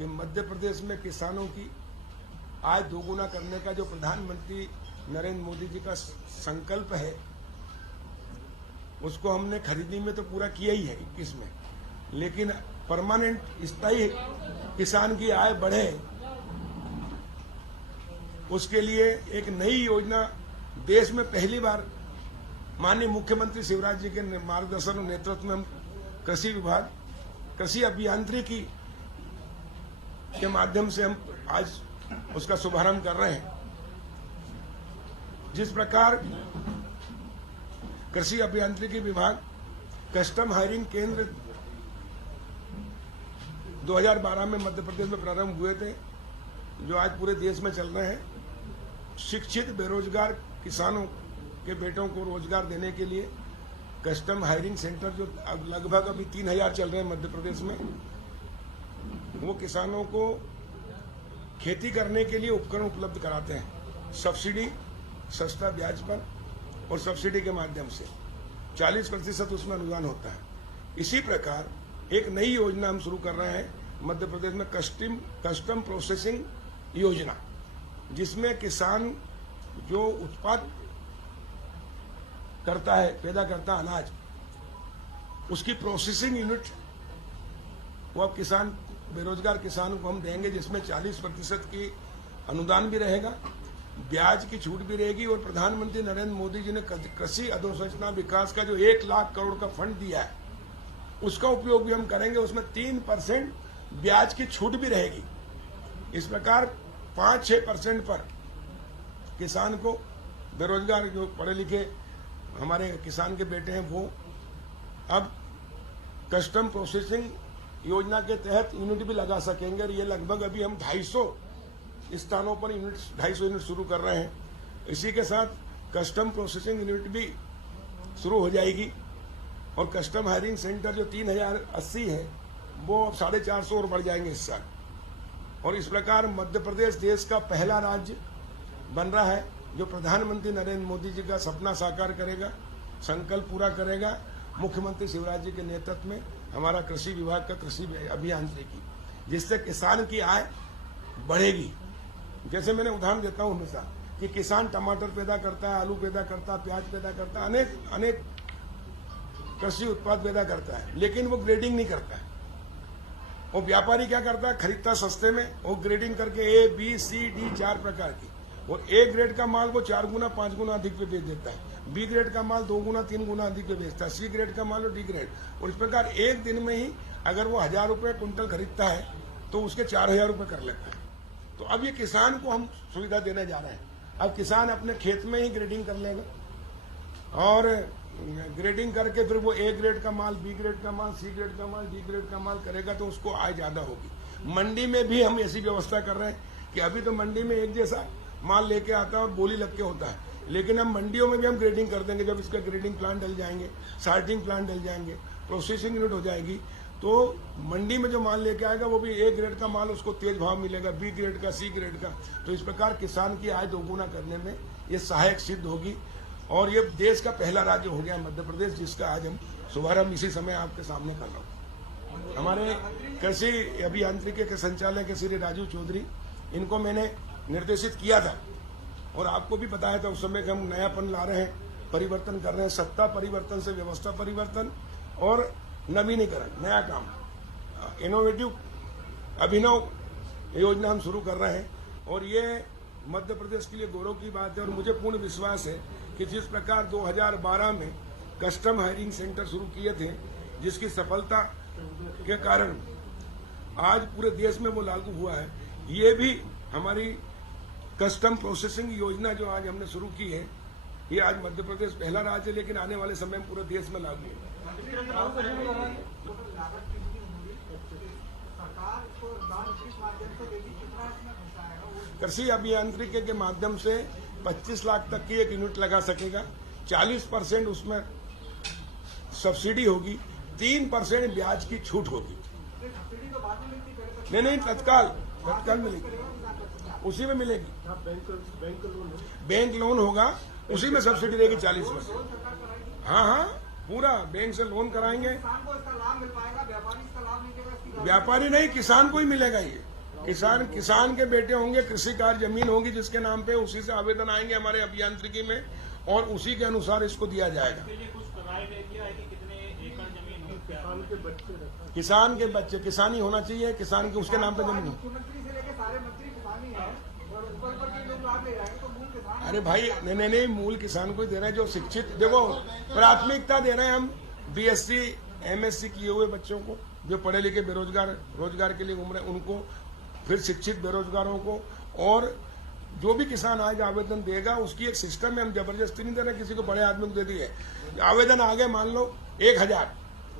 कि मध्य प्रदेश में किसानों की आय दोगुना करने का जो प्रधानमंत्री नरेंद्र मोदी जी का संकल्प है, उसको हमने खरीदी में तो पूरा किया ही है 21 में, लेकिन परमानेंट स्थायी किसान की आय बढ़े, उसके लिए एक नई योजना देश में पहली बार माननीय मुख्यमंत्री शिवराज जी के मार्गदर्शन और नेतृत्व में हम कृषि विभाग, कृषि अभियांत्रिकी के माध्यम से हम आज उसका शुभारंभ कर रहे हैं। जिस प्रकार कृषि अभियांत्रिकी विभाग कस्टम हायरिंग केंद्र 2012 में मध्य प्रदेश में प्रारंभ हुए थे, जो आज पूरे देश में चल रहे हैं। शिक्षित बेरोजगार किसानों के बेटों को रोजगार देने के लिए कस्टम हायरिंग सेंटर जो लगभग अभी 3000 चल रहे हैं मध्य प्रदेश में, वो किसानों को खेती करने के लिए उपकरण उपलब्ध कराते हैं। सब्सिडी, सस्ता ब्याज पर और सब्सिडी के माध्यम से 40% उसमें अनुदान होता है। इसी प्रकार एक नई योजना हम शुरू कर रहे हैं मध्य प्रदेश में, कस्टम प्रोसेसिंग योजना, जिसमें किसान जो उत्पाद करता है, पैदा करता है अनाज, उसकी प्रोसेसिंग यूनिट वो अब किसान, बेरोजगार किसान को हम देंगे, जिसमें 40% की अनुदान भी रहेगा, ब्याज की छूट भी रहेगी। और प्रधानमंत्री नरेंद्र मोदी जी ने कृषि अधोसंरचना विकास का जो 1 लाख करोड़ का फंड दिया है, उसका उपयोग भी हम करेंगे। उसमें 3% ब्याज की छूट भी रहेगी। इस प्रकार 5-6% पर किसान को, बेरोजगार जो पढ़े लिखे हमारे किसान के बेटे हैं, वो अब कस्टम प्रोसेसिंग योजना के तहत यूनिट भी लगा सकेंगे। और ये लगभग अभी हम 250 स्थानों पर यूनिट, 250 यूनिट शुरू कर रहे हैं। इसी के साथ कस्टम प्रोसेसिंग यूनिट भी शुरू हो जाएगी। और कस्टम हायरिंग सेंटर जो 3080 है, वो अब 450 और बढ़ जाएंगे इस साल। और इस प्रकार मध्य प्रदेश देश का पहला राज्य बन रहा है जो प्रधानमंत्री नरेंद्र मोदी जी का सपना साकार करेगा, संकल्प पूरा करेगा। मुख्यमंत्री शिवराज जी के नेतृत्व में हमारा कृषि विभाग का कृषि अभियांत्रिकी, जिससे किसान की आय बढ़ेगी। जैसे मैंने उदाहरण देता हूं हमेशा कि किसान टमाटर पैदा करता है, आलू पैदा करता है, प्याज पैदा करता है, अनेक कृषि उत्पाद पैदा करता है, लेकिन वो ग्रेडिंग नहीं करता है। वो व्यापारी क्या करता है, खरीदता सस्ते में, वो ग्रेडिंग करके A, B, C, D 4 प्रकार की, और A ग्रेड का माल वो 4 गुना 5 गुना अधिक पे बेच देता है, B ग्रेड का माल 2 गुना 3 गुना अधिक पे बेचता है, C ग्रेड का माल और D ग्रेड। और इस प्रकार एक दिन में ही अगर वो 1000 रुपये कुंटल खरीदता है तो उसके 4000 रुपये कर लेता है। तो अब ये किसान को हम सुविधा देने जा रहे हैं। अब किसान अपने खेत में ही ग्रेडिंग कर लेगा, और ग्रेडिंग करके फिर वो A ग्रेड का माल, B ग्रेड का माल, C ग्रेड का माल, D ग्रेड का माल करेगा, तो उसको आय ज्यादा होगी। मंडी में भी हम ऐसी व्यवस्था कर रहे हैं कि अभी तो मंडी में एक जैसा माल लेके आता है और बोली लग के होता है, लेकिन हम मंडियों में भी हम ग्रेडिंग कर देंगे। जब इसका ग्रेडिंग प्लांट डल जाएंगे, सार्टिंग प्लांट डल जाएंगे, प्रोसेसिंग यूनिट हो जाएगी, तो मंडी में जो माल लेके आएगा वो भी A ग्रेड का माल उसको तेज भाव मिलेगा, B ग्रेड का, C ग्रेड का। तो इस प्रकार किसान की आय दोगुना करने में ये सहायक सिद्ध होगी। और ये देश का पहला राज्य हो गया मध्य प्रदेश, जिसका आज हम शुभारंभ इसी समय आपके सामने कर रहा हूँ। हमारे कृषि अभियांत्रिकी के संचालक के श्री राजू चौधरी, इनको मैंने निर्देशित किया था और आपको भी बताया था उस समय कि हम नयापन ला रहे हैं, परिवर्तन कर रहे हैं, सत्ता परिवर्तन से व्यवस्था परिवर्तन और नवीनीकरण, नया काम, इनोवेटिव अभिनव योजना हम शुरू कर रहे हैं। और ये मध्य प्रदेश के लिए गौरव की बात है। और मुझे पूर्ण विश्वास है कि जिस प्रकार 2012 में कस्टम हायरिंग सेंटर शुरू किए थे, जिसकी सफलता के कारण आज पूरे देश में वो लागू हुआ है, ये भी हमारी कस्टम प्रोसेसिंग योजना जो आज हमने शुरू की है, ये आज मध्य प्रदेश पहला राज्य है, लेकिन आने वाले समय में पूरे देश में लागू है। कृषि अभियांत्रिकी के माध्यम से 25 लाख तक की एक यूनिट लगा सकेगा, 40% उसमें सब्सिडी होगी, 3% ब्याज की छूट होगी। नहीं, तत्काल मिलेगी, उसी में मिलेगी। बैंक लोन होगा, उसी में सब्सिडी रहेगी 40%। हाँ, पूरा बैंक से लोन कराएंगे। व्यापारी नहीं, किसान को ही मिलेगा ये। किसान के बेटे होंगे, कृषि कार्य जमीन होगी जिसके नाम पे, उसी से आवेदन आएंगे हमारे अभियांत्रिकी में और उसी के अनुसार इसको दिया जाएगा। किसान के बच्चे किसान ही होना चाहिए, किसान के उसके नाम पे जमीन हो। अरे भाई नहीं, मूल किसान को ही दे रहे हैं जो शिक्षित। देखो प्राथमिकता दे रहे हैं हम BSc MSc किए हुए बच्चों को, जो पढ़े लिखे बेरोजगार, रोजगार के लिए घूम रहे हैं उनको, फिर शिक्षित बेरोजगारों को, और जो भी किसान आज आवेदन देगा उसकी एक सिस्टम है। हम जबरदस्ती नहीं दे रहे किसी को, बड़े आदमी को दे दिए। आवेदन आ गए मान लो 1000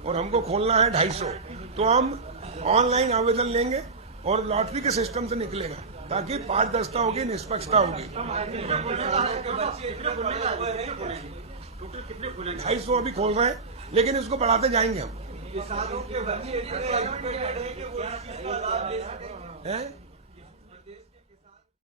और हमको खोलना है 250, तो हम ऑनलाइन आवेदन लेंगे और लॉटरी के सिस्टम से निकलेगा, ताकि पारदर्शिता होगी, निष्पक्षता होगी। 250 अभी खोल रहे हैं, लेकिन इसको बढ़ाते जाएंगे हम।